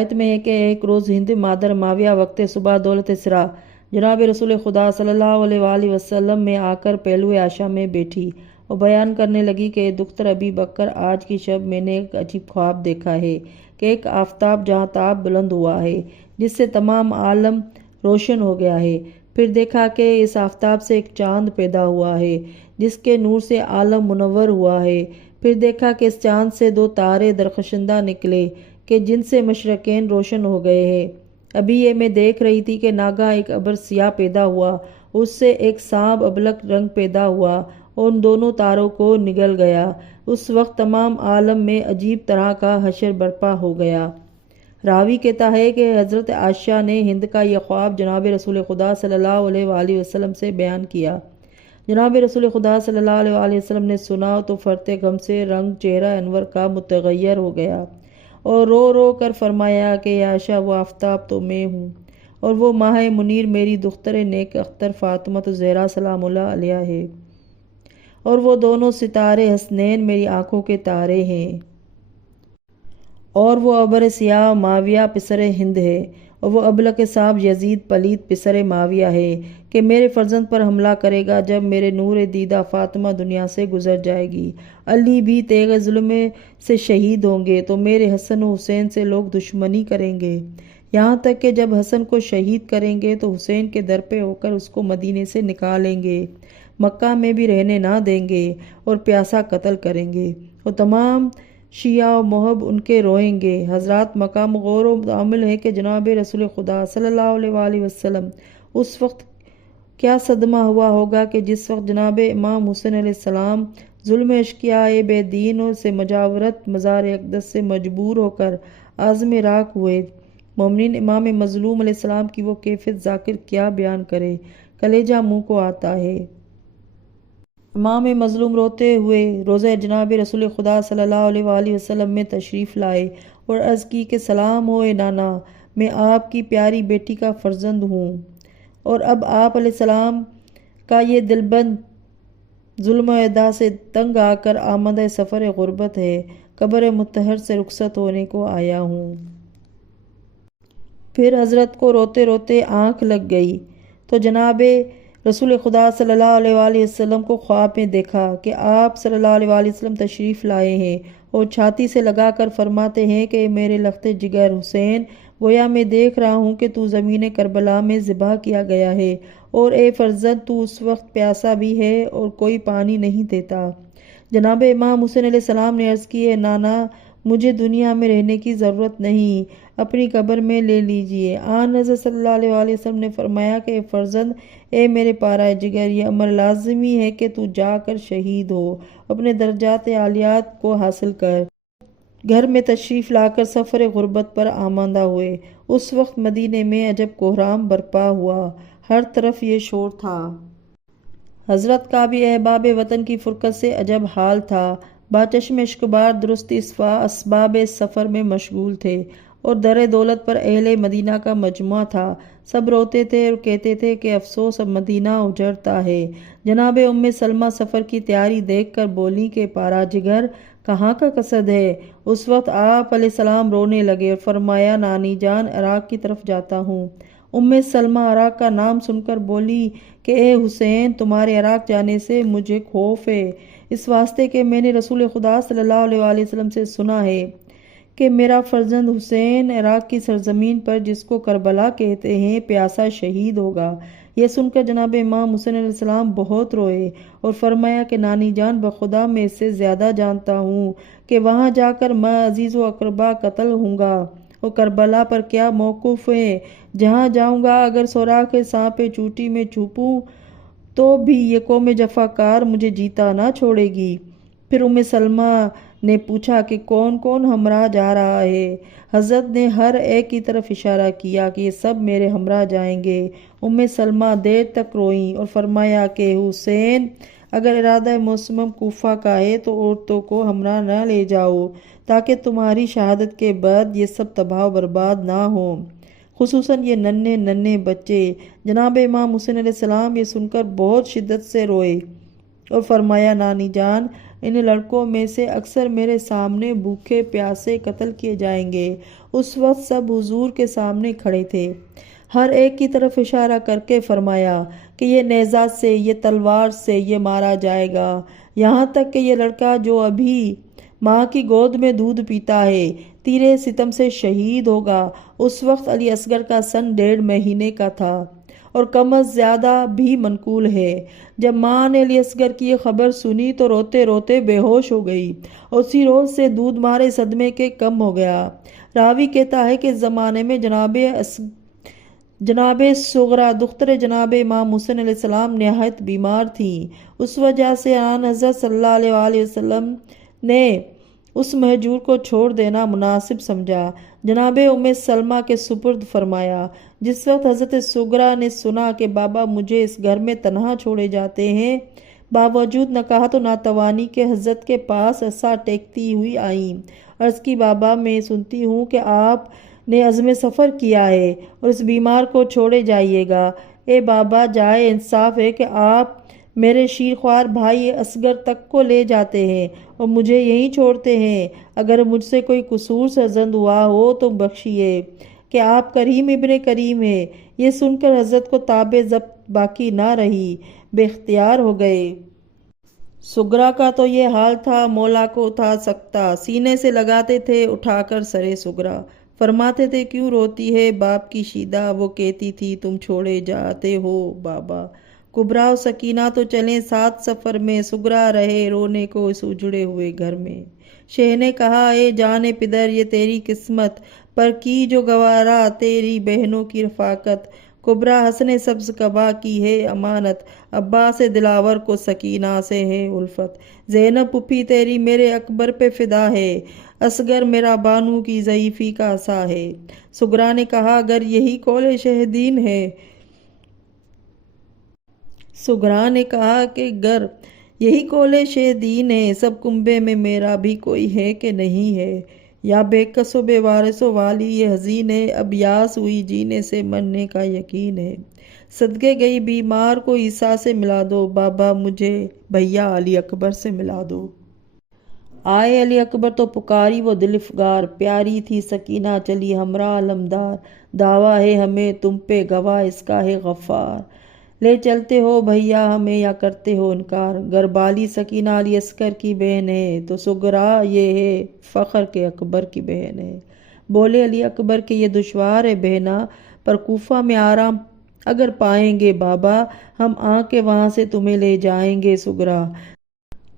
روایت میں ہے کہ ایک روز ہند مادر معاویہ وقت صبح دولت سرا جناب رسول خدا صلی اللہ علیہ وآلہ وسلم میں آ کر پہلو عائشہ میں بیٹھی اور بیان کرنے لگی کہ دختر ابی بکر، آج کی شب میں نے ایک عجیب خواب دیکھا ہے کہ ایک آفتاب جہاں تاب بلند ہوا ہے جس سے تمام عالم روشن ہو گیا ہے۔ پھر دیکھا کہ اس آفتاب سے ایک چاند پیدا ہوا ہے جس کے نور سے عالم منور ہوا ہے۔ پھر دیکھا کہ اس چاند سے 2 تارے درخشندہ نکلے کہ جن سے مشرقین روشن ہو گئے ہیں۔ ابھی یہ میں دیکھ رہی تھی کہ ناگہاں ایک ابر سیاہ پیدا ہوا، اس سے ایک سانپ ابلک رنگ پیدا ہوا اور ان دونوں تاروں کو نگل گیا۔ اس وقت تمام عالم میں عجیب طرح کا حشر برپا ہو گیا۔ راوی کہتا ہے کہ حضرت عائشہ نے ہند کا یہ خواب جناب رسول خدا صلی اللہ علیہ وآلہ وسلم سے بیان کیا۔ جناب رسول خدا صلی اللہ علیہ وآلہ وسلم نے سنا تو فرتے غم سے رنگ چہرہ انور کا متغیر ہو گیا اور رو رو کر فرمایا کہ عائشہ، وہ آفتاب تو میں ہوں اور وہ ماہ منیر میری دختر نیک اختر فاطمہ زہرا سلام اللہ علیہا ہے، اور وہ دونوں ستارے حسنین میری آنکھوں کے تارے ہیں، اور وہ ابر سیاہ معاویہ پسر ہند ہے، اور وہ ابلک صاحب یزید پلید پسر معاویہ ہے کہ میرے فرزند پر حملہ کرے گا جب میرے نور دیدہ فاطمہ دنیا سے گزر جائے گی۔ علی بھی تیغ ظلم سے شہید ہوں گے تو میرے حسن و حسین سے لوگ دشمنی کریں گے، یہاں تک کہ جب حسن کو شہید کریں گے تو حسین کے در پہ ہو کر اس کو مدینے سے نکالیں گے، مکہ میں بھی رہنے نہ دیں گے اور پیاسا قتل کریں گے، اور تمام شیعہ و محب ان کے روئیں گے۔ حضرات، مقام غور و تأمل ہے کہ جناب رسول خدا صلی اللہ علیہ وآلہ وسلم اس وقت کیا صدمہ ہوا ہوگا کہ جس وقت جناب امام حسین علیہ السلام ظلم اشقیاء بے دینوں سے مجاورت مزار اقدس سے مجبور ہو کر عازم راک ہوئے۔ مومنین امام مظلوم علیہ السلام کی وہ کیفیت ذاکر کیا بیان کرے، کلیجہ منہ کو آتا ہے۔ امام مظلوم روتے ہوئے روضہ جناب رسول خدا صلی اللہ علیہ وآلہ وسلم میں تشریف لائے اور عرض کی کہ سلام ہو اے نانا، میں آپ کی پیاری بیٹی کا فرزند ہوں، اور اب آپ علیہ السلام کا یہ دلبند ظلم و ادا سے تنگ آ کر آمدہ سفر غربت ہے، قبر مطہر سے رخصت ہونے کو آیا ہوں۔ پھر حضرت کو روتے روتے آنکھ لگ گئی تو جناب رسول خدا صلی اللہ علیہ وآلہ وسلم کو خواب میں دیکھا کہ آپ صلی اللہ علیہ وآلہ وسلم تشریف لائے ہیں اور چھاتی سے لگا کر فرماتے ہیں کہ میرے لخت جگر حسین، گویا میں دیکھ رہا ہوں کہ تو زمین کربلا میں ذبح کیا گیا ہے، اور اے فرزند، تو اس وقت پیاسا بھی ہے اور کوئی پانی نہیں دیتا۔ جناب امام حسین علیہ السلام نے عرض کی، اے نانا، مجھے دنیا میں رہنے کی ضرورت نہیں، اپنی قبر میں لے لیجئے۔ آن حضرت صلی اللہ علیہ وآلہ وسلم نے فرمایا کہ اے فرزند، اے میرے پارہ جگر، یہ امر لازمی ہے کہ تو جا کر شہید ہو، اپنے درجات عالیات کو حاصل کر۔ گھر میں تشریف لا کر سفر غربت پر آمادہ ہوئے۔ اس وقت مدینے میں عجب کوہرام برپا ہوا، ہر طرف یہ شور تھا۔ حضرت کا بھی احباب وطن کی فرقت سے عجب حال تھا، باچشم اشکبار درست اسباب سفر میں مشغول تھے، اور در دولت پر اہل مدینہ کا مجمع تھا۔ سب روتے تھے اور کہتے تھے کہ افسوس، اب مدینہ اجڑتا ہے۔ جناب ام سلمہ سفر کی تیاری دیکھ کر بولیں کہ پارہ جگر، کہاں کا قصد ہے؟ اس وقت آپ علیہ السلام رونے لگے اور فرمایا، نانی جان، عراق کی طرف جاتا ہوں۔ ام سلمہ عراق کا نام سن کر بولی کہ اے حسین، تمہارے عراق جانے سے مجھے خوف ہے، اس واسطے کہ میں نے رسول خدا صلی اللہ علیہ وآلہ وسلم سے سنا ہے کہ میرا فرزند حسین عراق کی سرزمین پر، جس کو کربلا کہتے ہیں، پیاسا شہید ہوگا۔ یہ سن کر جناب امام حسین علیہ السلام بہت روئے اور فرمایا کہ نانی جان، بخدا میں اس سے زیادہ جانتا ہوں کہ وہاں جا کر میں عزیز و اقربا قتل ہوں گا، اور کربلا پر کیا موقف ہے، جہاں جاؤں گا اگر سوراخ سانپ چوٹی میں چھپوں تو بھی یہ قوم جفاکار مجھے جیتا نہ چھوڑے گی۔ پھر ام سلمہ نے پوچھا کہ کون کون ہمراہ جا رہا ہے؟ حضرت نے ہر ایک کی طرف اشارہ کیا کہ یہ سب میرے ہمراہ جائیں گے۔ ام سلمہ دیر تک روئیں اور فرمایا کہ حسین، اگر ارادہ موسم کوفہ کا ہے تو عورتوں کو ہمراہ نہ لے جاؤ، تاکہ تمہاری شہادت کے بعد یہ سب تباہ و برباد نہ ہوں، خصوصاً یہ ننھے ننھے بچے۔ جناب امام حسین علیہ السلام یہ سن کر بہت شدت سے روئے اور فرمایا، نانی جان، ان لڑکوں میں سے اکثر میرے سامنے بھوکے پیاسے قتل کیے جائیں گے۔ اس وقت سب حضور کے سامنے کھڑے تھے۔ ہر ایک کی طرف اشارہ کر کے فرمایا کہ یہ نیزہ سے، یہ تلوار سے یہ مارا جائے گا، یہاں تک کہ یہ لڑکا جو ابھی ماں کی گود میں دودھ پیتا ہے تیرے ستم سے شہید ہوگا۔ اس وقت علی اصغر کا سن 1.5 مہینے کا تھا اور کم از زیادہ بھی منقول ہے۔ جب ماں نے علی اصغر کی یہ خبر سنی تو روتے روتے بے ہوش ہو گئی اور اسی روز سے دودھ مارے صدمے کے کم ہو گیا۔ راوی کہتا ہے کہ اس زمانے میں جناب صغرا دختر جناب امام حسین علیہ السلام نہایت بیمار تھیں۔ اس وجہ سے آن حضرت صلی اللہ علیہ وآلہ وسلم نے اس مہجور کو چھوڑ دینا مناسب سمجھا۔ جناب ام سلمہ کے سپرد فرمایا۔ جس وقت حضرت صغرا نے سنا کہ بابا مجھے اس گھر میں تنہا چھوڑے جاتے ہیں، باوجود نکاحت و ناتوانی کے حضرت کے پاس عصا ٹیکتی ہوئی آئیں۔ عرض کی بابا میں سنتی ہوں کہ آپ نے عزم سفر کیا ہے اور اس بیمار کو چھوڑے جائیے گا۔ اے بابا جائے انصاف ہے کہ آپ میرے شیرخوار بھائی اصغر تک کو لے جاتے ہیں اور مجھے یہیں چھوڑتے ہیں۔ اگر مجھ سے کوئی قصور سرزد ہوا ہو تو بخشیے کہ آپ کریم ابن کریم ہیں۔ یہ سن کر حضرت کو تاب ضبط باقی نہ رہی، بے اختیار ہو گئے۔ صغرا کا تو یہ حال تھا، مولا کو اٹھا سکتا سینے سے لگاتے تھے اٹھا کر سرے صغرا۔ فرماتے تھے کیوں روتی ہے باپ کی شیدہ، وہ کہتی تھی تم چھوڑے جاتے ہو بابا۔ کبرا و سکینہ تو چلیں ساتھ سفر میں، صغرا رہے رونے کو اس اجڑے ہوئے گھر میں۔ شہ نے کہا اے جان پدر یہ تیری قسمت، پر کی جو گوارا تیری بہنوں کی رفاقت۔ کبرا حسن سبز قبا کی ہے امانت، عباس دلاور کو سکینہ سے ہے الفت۔ زینب پھپھی تیری میرے اکبر پہ فدا ہے، اصغر میرا بانو کی ضعیفی کا عصا ہے۔ صغرا نے کہا اگر یہی قول شہدین ہے، صغرا نے کہا کہ گر یہی قول شہدین ہے، سب کنبے میں میرا بھی کوئی ہے کہ نہیں ہے، یا بے کس و بے وارث و والی یہ حزین ہے، اب یاس ہوئی جینے سے مرنے کا یقین ہے۔ صدقے گئی بیمار کو عیسیٰ سے ملا دو، بابا مجھے بھیا علی اکبر سے ملا دو۔ آئے علی اکبر تو پکاری وہ دل افگار، پیاری تھی سکینہ چلی ہمراہ علمدار، دعویٰ ہے ہمیں تم پہ گواہ اس کا ہے غفار، لے چلتے ہو بھیا ہمیں یا کرتے ہو انکار۔ گر بالی سکینہ علی اصغر کی بہن ہے تو صغرا یہ ہے فخر کے اکبر کی بہن ہے۔ بولے علی اکبر کہ یہ دشوار ہے بہنا، پر کوفہ میں آرام اگر پائیں گے بابا، ہم آ کے وہاں سے تمہیں لے جائیں گے صغرا۔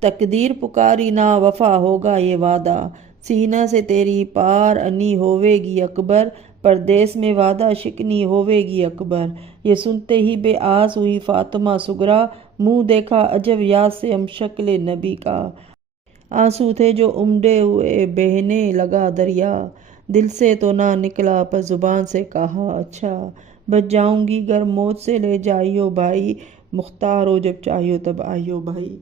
تقدیر پکاری نہ وفا ہوگا یہ وعدہ، سینہ سے تیری پار انی ہوے گی اکبر، پردیس میں وعدہ شکنی ہوے گی اکبر۔ یہ سنتے ہی بے آس ہوئی فاطمہ صغرا، منہ دیکھا عجب یاد سے ہم شکل نبی کا، آنسو تھے جو امڈے ہوئے بہنے لگا دریا، دل سے تو نہ نکلا پر زبان سے کہا اچھا، بچ جاؤں گی گر موت سے لے جائیو بھائی، مختار ہو جب چاہیو تب آئیو بھائی۔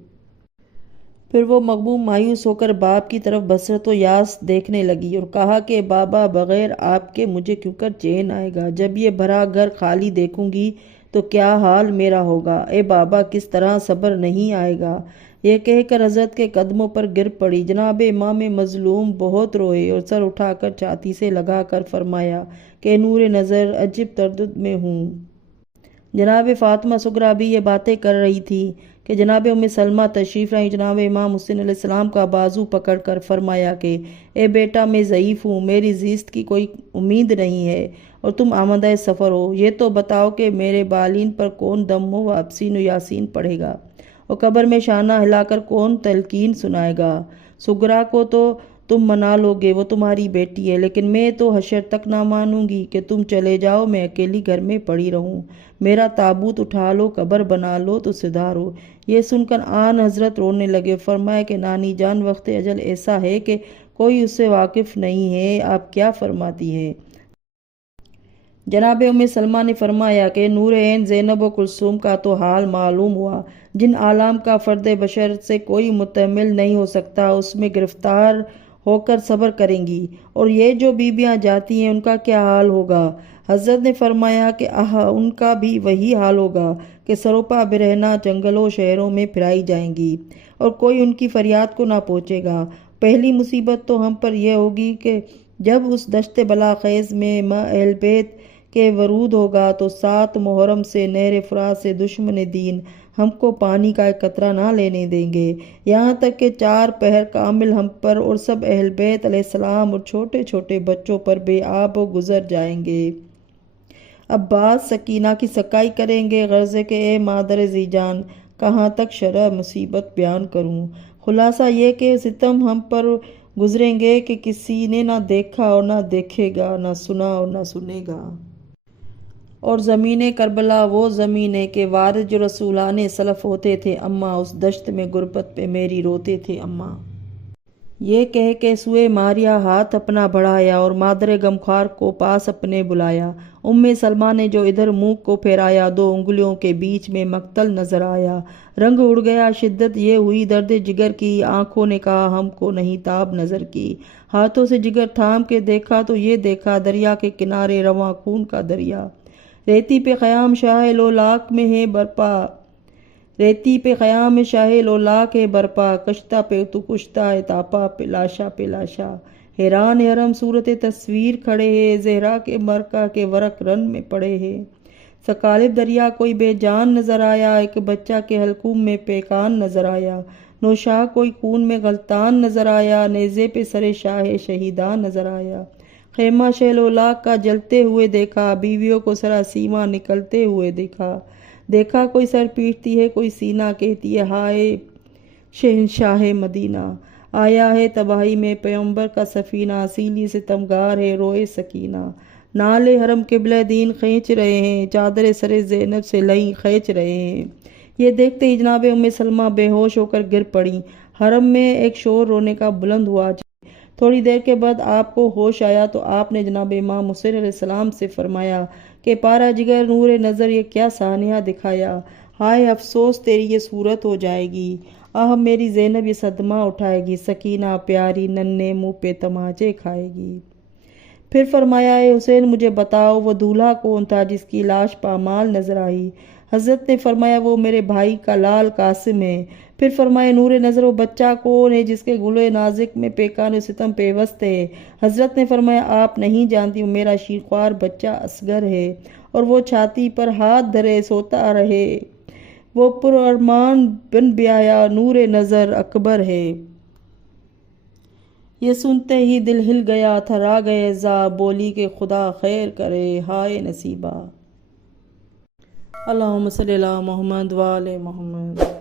پھر وہ مغموم مایوس ہو کر باپ کی طرف بصرت و یاس دیکھنے لگی اور کہا کہ بابا بغیر آپ کے مجھے کیوں کر چین آئے گا، جب یہ بھرا گھر خالی دیکھوں گی تو کیا حال میرا ہوگا، اے بابا کس طرح صبر نہیں آئے گا۔ یہ کہہ کر حضرت کے قدموں پر گر پڑی۔ جناب امام مظلوم بہت روئے اور سر اٹھا کر چھاتی سے لگا کر فرمایا کہ نور نظر عجب تردد میں ہوں۔ جناب فاطمہ صغرا بھی یہ باتیں کر رہی تھی کہ جناب ام سلمہ تشریف لائی۔ جناب امام حسین علیہ السلام کا بازو پکڑ کر فرمایا کہ اے بیٹا میں ضعیف ہوں، میری زیست کی کوئی امید نہیں ہے اور تم آمادہ سفر ہو، یہ تو بتاؤ کہ میرے بالین پر کون دم و واپسین و یاسین پڑھے گا اور قبر میں شانہ ہلا کر کون تلقین سنائے گا۔ صغرا کو تو تم منا لو گے، وہ تمہاری بیٹی ہے، لیکن میں تو حشر تک نہ مانوں گی کہ تم چلے جاؤ، میں اکیلی گھر میں پڑی رہوں، میرا تابوت اٹھا لو، قبر بنا لو تو سدھارو۔ یہ سن کر آن حضرت رونے لگے، فرمایا کہ نانی جان وقت اجل ایسا ہے کہ کوئی اس سے واقف نہیں ہے، آپ کیا فرماتی ہیں؟ جناب ام سلمہ نے فرمایا کہ نور عین زینب و کلثوم کا تو حال معلوم ہوا، جن عالم کا فرد بشر سے کوئی متحمل نہیں ہو سکتا، اس میں گرفتار ہو کر صبر کریں گی، اور یہ جو بیویاں جاتی ہیں ان کا کیا حال ہوگا؟ حضرت نے فرمایا کہ ان کا بھی وہی حال ہوگا کہ سروپا برہنہ جنگلوں شہروں میں پھرائی جائیں گی اور کوئی ان کی فریاد کو نہ پہنچے گا۔ پہلی مصیبت تو ہم پر یہ ہوگی کہ جب اس دشت بلا خیز میں اہل بیت کے ورود ہوگا تو 7 محرم سے نہر فرات سے دشمن دین ہم کو پانی کا ایک قطرہ نہ لینے دیں گے، یہاں تک کہ 4 پہر کامل ہم پر اور سب اہل بیت علیہ السلام اور چھوٹے چھوٹے بچوں پر بے آب و گزر جائیں گے۔ عباس سکینہ کی سکائی کریں گے، غرض کہ اے مادر ذی جان، کہاں تک شرح مصیبت بیان کروں؟ خلاصہ یہ کہ ستم ہم پر گزریں گے کہ کسی نے نہ دیکھا اور نہ دیکھے گا، نہ سنا اور نہ سنے گا۔ اور زمین کربلا وہ زمین ہے کہ وارث جو رسولان سلف ہوتے تھے، اماں اس دشت میں غربت پہ میری روتے تھے اماں۔ یہ کہہ کے سوئے ماریا ہاتھ اپنا بڑھایا اور مادر غمخوار کو پاس اپنے بلایا۔ سلمہ نے جو ادھر منہ کو پھیرایا، 2 انگلیوں کے بیچ میں مقتل نظر آیا۔ رنگ اڑ گیا، شدت یہ ہوئی درد جگر کی، آنکھوں نے کہا ہم کو نہیں تاب نظر کی۔ ہاتھوں سے جگر تھام کے دیکھا تو یہ دیکھا دریا کے کنارے رواں خون کا دریا۔ ریتی پہ خیام شاہ لولاک میں ہے برپا، ریتی پہ خیام شاہ لولاک ہے برپا، کشتہ پہ تو کشتہ ہے تاپا پہ لاشا پہ لاشا۔ حیران حرم صورت تصویر کھڑے ہے، زہرا کے مرکہ کے ورق رن میں پڑے ہے۔ ثقالب دریا کوئی بے جان نظر آیا، ایک بچہ کے حلقوم میں پیکان نظر آیا۔ نوشاہ کوئی خون میں غلطان نظر آیا، نیزے پہ سر شاہ شہیدان نظر آیا۔ خیمہ شاہ لولاک کا جلتے ہوئے دیکھا، بیویوں کو سراسیمہ نکلتے ہوئے دیکھا۔ دیکھا کوئی سر پیٹتی ہے، کوئی سینہ کہتی ہے ہائے شہنشاہ مدینہ۔ آیا ہے تباہی میں پیغمبر کا سفینہ، سیلی ستمگار ہے روئے سکینہ۔ نالے حرم قبلہ دین کھینچ رہے ہیں، چادر سر زینب سے لئی کھینچ رہے ہیں۔ یہ دیکھتے ہی جناب سلمہ بے ہوش ہو کر گر پڑیں۔ حرم میں ایک شور رونے کا بلند ہوا۔ تھوڑی دیر کے بعد آپ کو ہوش آیا تو آپ نے جناب امام حسین علیہ السلام سے فرمایا کہ پارا جگر نور نظر یہ کیا سانحہ دکھایا، ہائے افسوس تیری یہ صورت ہو جائے گی، آہ میری زینب یہ صدمہ اٹھائے گی، سکینہ پیاری ننھے منہ پہ تماچے کھائے گی۔ پھر فرمایا اے حسین مجھے بتاؤ وہ دولہا کون تھا جس کی لاش پامال نظر آئی؟ حضرت نے فرمایا وہ میرے بھائی کا لال قاسم ہے۔ پھر فرمایا نور نظر وہ بچہ کون ہے جس کے گلے نازک میں پیکان ستم پیوست ہے؟ حضرت نے فرمایا آپ نہیں جانتی، وہ میرا شیرخوار بچہ اصغر ہے، اور وہ چھاتی پر ہاتھ دھرے سوتا رہے، وہ پرارمان بن بیایا نور نظر اکبر ہے۔ یہ سنتے ہی دل ہل گیا، تھرا گئے زا، بولی کہ خدا خیر کرے ہائے نصیبہ۔ اللہم صلی علی محمد وآل محمد۔